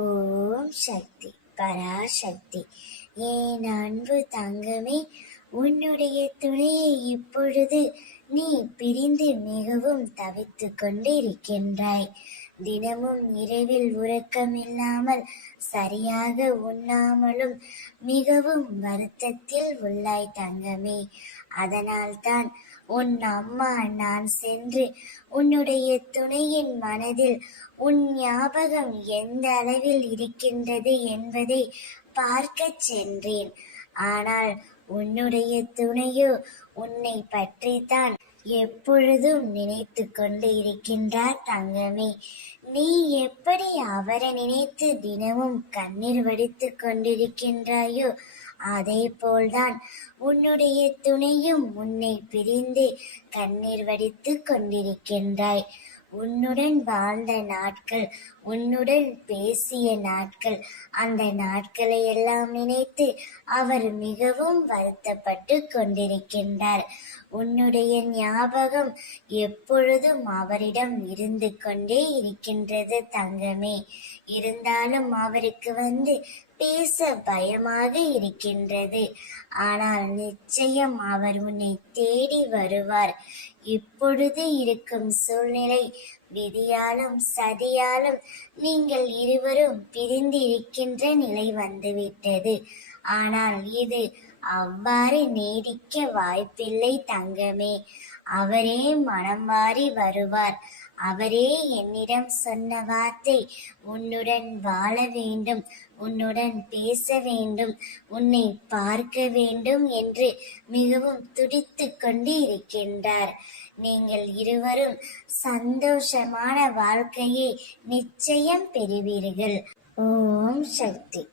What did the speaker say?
ஓம் சக்தி பராசக்தி. என் அன்பு தங்கமே, உன்னுடைய துணையை இப்பொழுது நீ பிரிந்து மிகவும் தவித்து கொண்டிருக்கின்றாய். தினமும் இரவில் உறக்கமில்லாமல் சரியாக உண்ணாமலும் மிகவும் வருத்தத்தில் உள்ளாய் தங்கமே. அதனால்தான் உன் அம்மா நான் சென்று உன்னுடைய துணையின் மனதில் உன் ஞாபகம் எந்த அளவில் இருக்கின்றது என்பதை பார்க்கச் சென்றேன். ஆனால் உன்னுடைய துணையோ உன்னை பற்றித்தான் எப்பொழுதும் நினைத்து கொண்டு இருக்கின்றார் தங்கமே. நீ எப்படி அவரை நினைத்து தினமும் கண்ணீர் வடித்து கொண்டிருக்கின்றாயோ அதே போல்தான் உன்னுடைய துணையும் உன்னை பிரிந்து கண்ணீர் வடித்து கொண்டிருக்கின்றாய். உன்னுடன் வாழ்ந்த நாட்கள், உன்னுடன் பேசிய நாட்கள், அந்த நாட்களை எல்லாம் நினைத்து அவர் மிகவும் வருத்தப்பட்டு கொண்டிருக்கின்றார். உன்னுடைய ஞாபகம் எப்பொழுதும் அவரிடம் இருந்து கொண்டே இருக்கின்றது தங்கமே. இருந்தாலும் அவருக்கு பேச பயமாக இருக்கின்றது. ஆனால் நிச்சயம் அவர் உன்னை தேடி வருவார். இப்பொழுது இருக்கும் சூழ்நிலை விதியாலும் சதியாலும் நீங்கள் இருவரும் பிரிந்து இருக்கின்ற நிலை வந்துவிட்டது. ஆனால் இது அவ்வாறு நீடிக்க வாய்ப்பில்லை தங்கமே. அவரே மனம் மாறி வருவார். அவரே என்னிடம் சொன்ன வார்த்தை, உன்னுடன் வாழ வேண்டும், உன்னுடன் பேச வேண்டும், உன்னை பார்க்க வேண்டும் என்று மிகவும் துடித்து கொண்டு இருக்கின்றார். நீங்கள் இருவரும் சந்தோஷமான வாழ்க்கையை நிச்சயம் பெறுவீர்கள். ஓம் சக்தி.